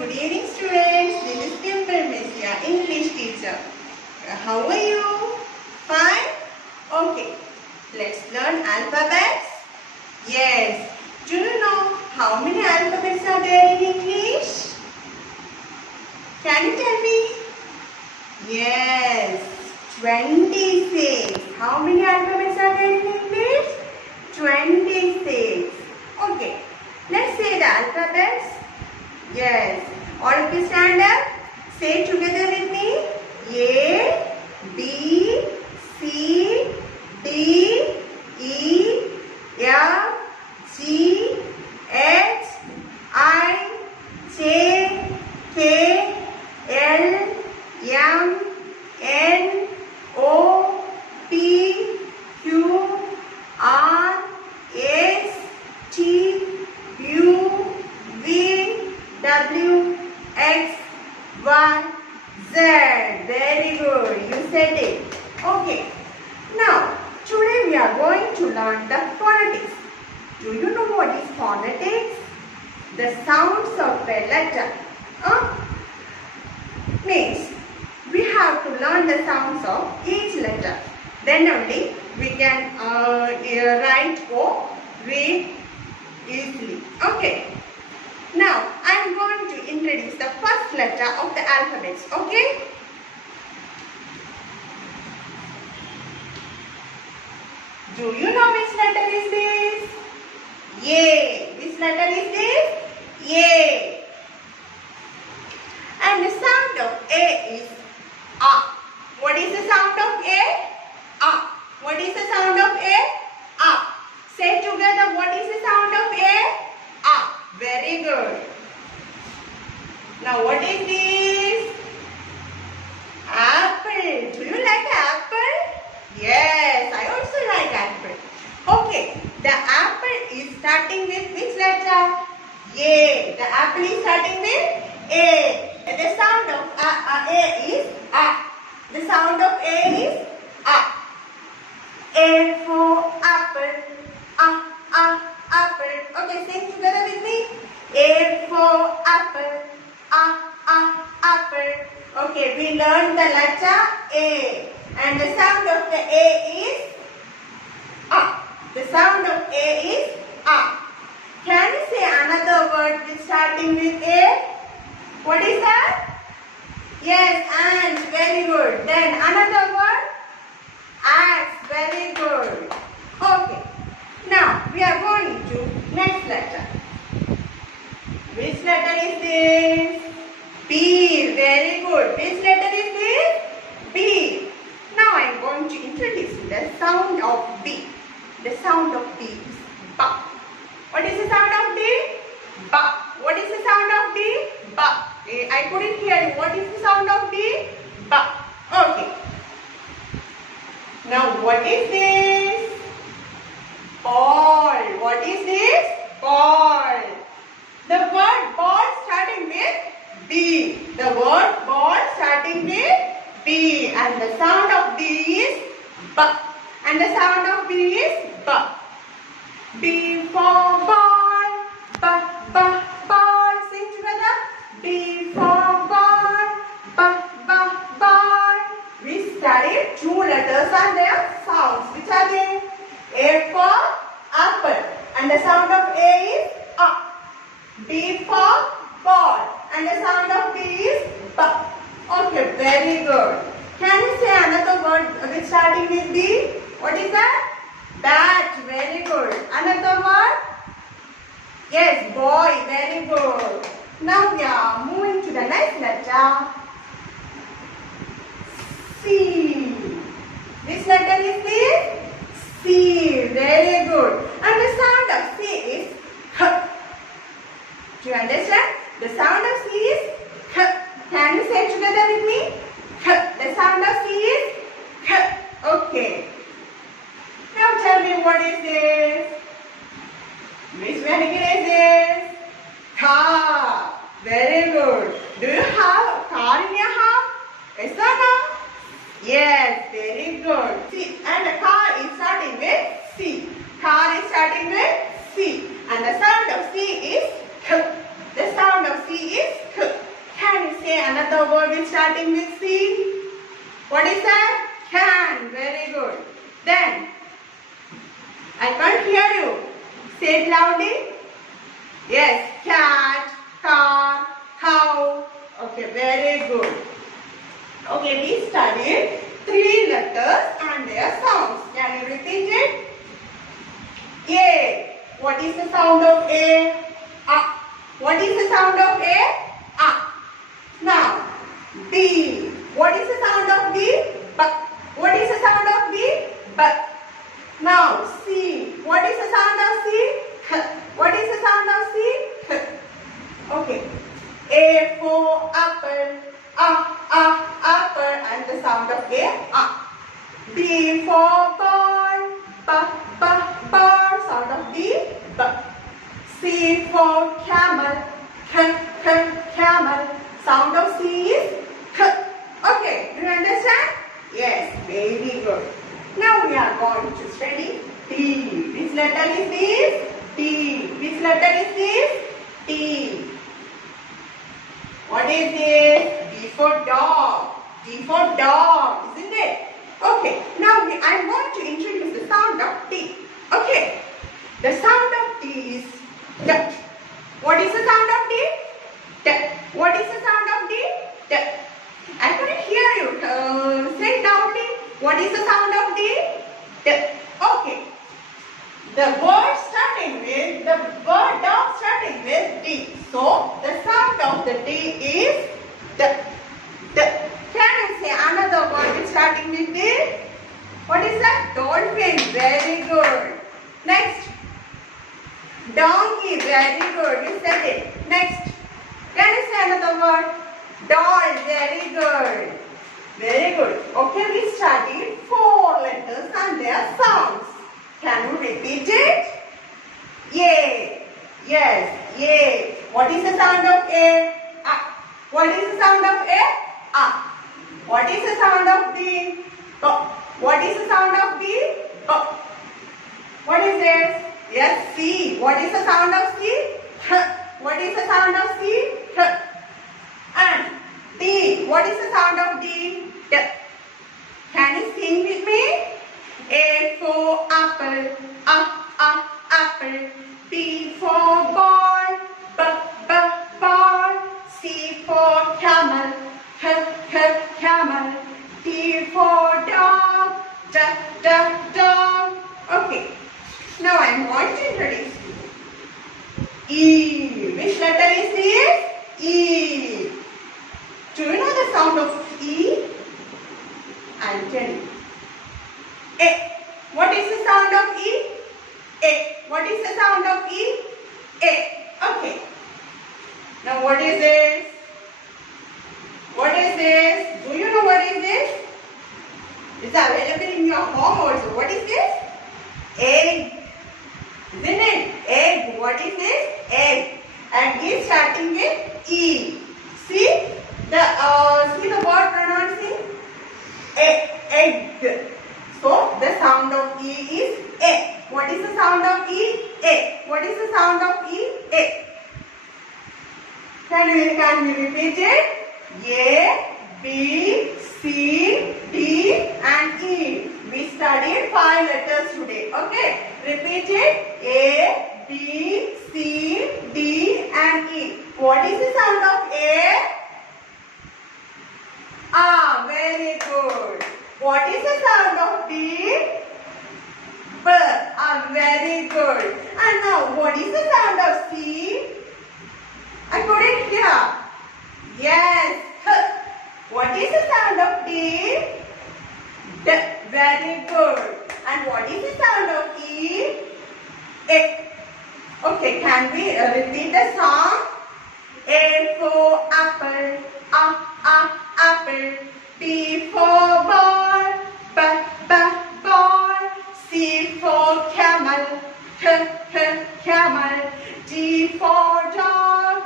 good evening students. This is Dimple, Miss, your English teacher. How are you? Fine? Okay. Let's learn alphabets. Yes. Do you know how many alphabets are there in English? Can you tell me? Yes. 26. How many alphabets are there in English? 26. Okay. Let's say the alphabets. Yes. All of you stand up. Say together with me. A, B, C, D, E, F, G, H, I, J, K, L, M, N, O, P, Q, R, S, T, U, V, W, X, Y, Z. Very good. You said it. Okay. Now, today we are going to learn the phonetics. Do you know what is phonetics? The sounds of a letter. Means we have to learn the sounds of each letter. Then only we can write or read easily. Okay. Now, I am going to introduce the first letter of the alphabets. Okay? Do you know which letter is this? A. Which letter is this? A. And the sound of A is A. What is the sound of A? A. What is the sound of A? A. Say together, what is the sound of A? A. Very good. Now what is this? Apple. Do you like apple? Yes, I also like apple. Okay, the apple is starting with which letter? A. The apple is starting with A. The sound of A is A. The sound of A is A. A for apple. Apple. Okay, sing together with me. A for apple. Apple. Okay, we learned the letter A. And the sound of the A is A. The sound of A is A. Can you say another word with starting with A? What is that? Yes, ant. Very good. Then another word? Axe. Very good. Okay. Now, we are going to next letter. Which letter is this? B. Very good. Which letter is this? B. Now, I am going to introduce the sound of B. The sound of B is ba. What is the sound of B? Ba. What is the sound of B? Ba. I couldn't hear you. What is the sound of B? Ba. Okay. Now, what is this? Ball. What is this? Ball. The word ball starting with B. The word ball starting with B. And the sound of B is B. And the sound of B is B. B for ball. B, ball. Sing together. B for ball. B, ball. We studied two letters and their sounds. Which are they? A for apple. And the sound of A is A. B for ball. And the sound of B is B. Okay, very good. Can you say another word which starting with B? What is that? Bat. Very good. Another word? Yes, boy. Very good. Now we are moving to the next letter. C. Which letter is this? C. Very good. And the sound of C is H. Do you understand? The sound of C is H. Can you say it together with me? H. The sound of C is H. Okay. Now tell me what is this? Which vehicle is this? Car. Very good. Do you have a car in your house? Yes or no? Yes, very good. See, and the car is starting with C. Car is starting with C. And the sound of C is K. The sound of C is K. say another word which starting with C? What is that? Can. Very good. Then, I can't hear you. Say it loudly. Yes. Cat, car, cow. Okay, very good. Okay, we studied 3 letters and their sounds. Can you repeat it? A. What is the sound of A? What is the sound of A? Now, B. What is the sound of B? B. What is the sound of B? B. Now, C. What is the sound of C? H. What is the sound of C? H. Okay. A for apple. Apple. And the sound of A. B for ball. Ball. Sound of B. B. C for camel. Camel. Sound of C is K. Okay, do you understand? Yes, very good. Now we are going to study T. Which letter is this? T. Which letter is this? T. What is this? D for dog. D for dog, isn't it? Okay, now I am going to introduce the sound of T. Okay, the sound of T is T. What is the sound of T? T. What is the sound of T? T. I couldn't hear you. Say it loudly. What is the sound of T? T. Okay. The word dog starting with D. So the sound of the D is T. T. Can you say another word starting with D? What is that? Dolphin. Very good. Next. Donkey. Very good. You said it. Next. Can you say another word? Doll. Very good. Very good. Okay, we studied 4 letters and their sounds. Can you repeat it? A. Yes. A. What is the sound of A? What is the sound of A? What is the sound of B? What is the sound of B? What is this? Yes, C. What is the sound of C? What is the sound of C? And D. What is the sound of D? D. Can you sing with me? A for apple. Apple. B for ball. Ball. C for camel. Camel. D for dog. Dog. Okay. Now I am going to introduce you. E. Which letter is this? E. Do you know the sound of E? I'll tell you. A. What is the sound of E? A. What is the sound of E? A. Okay. Now what is this? What is this? Do you know what is this? It's available in your home also. What is this? Egg. Isn't it? Egg. What is this? Egg. And it's starting with E. See the word pronouncing? Egg. So the sound of E is A. What is the sound of E? A. What is the sound of E? A. Can we repeat it? A, B, C, D and E. We studied 5 letters today. Okay. Repeat it. A, B, C, D and E. What is the sound of A? Very good. What is the sound of B? B. Very good. And now what is the sound of C? I couldn't hear. Yes. What is the sound of D? D. Very good. And what is the sound of E? A. Okay, can we repeat the song? A for apple. Apple. B for ball. Ball. C for camel. Camel. D for dog.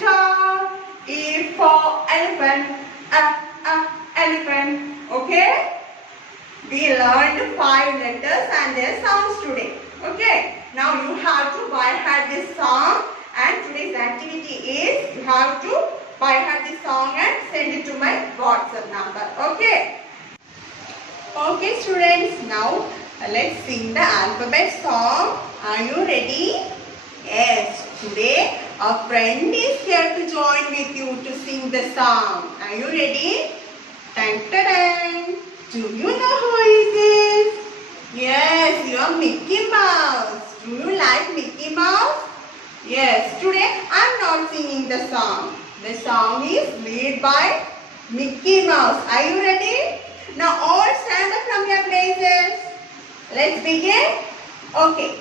Dog. E for elephant. Elephant. Okay? We learned 5 letters and their sounds today. Okay? Now you have to by heart this song, and today's activity is you have to by heart this song and send it to my WhatsApp number. Okay. Okay students, now let's sing the alphabet song. Are you ready? Yes. Today a friend is here to join with you to sing the song. Are you ready? Dun-dun-dun. Do you know who is this? Yes, you are Mickey Mouse. Do you like Mickey Mouse? Yes, today I am not singing the song. The song is made by Mickey Mouse. Are you ready? Now all stand up from your places. Let's begin. Okay.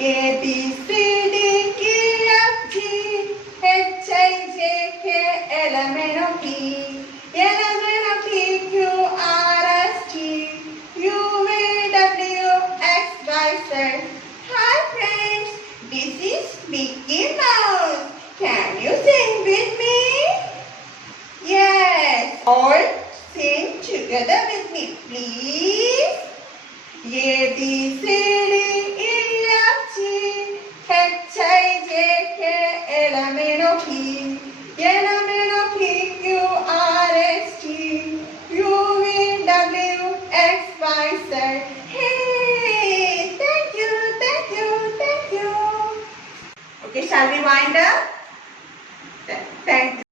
A, B, C, D, E, F, G, H, I, J, K, L, M, N, O, P, L, M, N, O, P, Q, R, S, T, U, V, W, X, Y, Z. Hi friends, this is Mickey Mouse. Can you sing with me? Yes. All sing together with me, please. A, B, C, D, E, F, G, H, I, J, K, L, M, N, O, P, L, M, N, O, P, Q, R, S, T, U, V, W, X, Y, Z. Hey, thank you, thank you, thank you. Okay, shall we wind up? Thank you.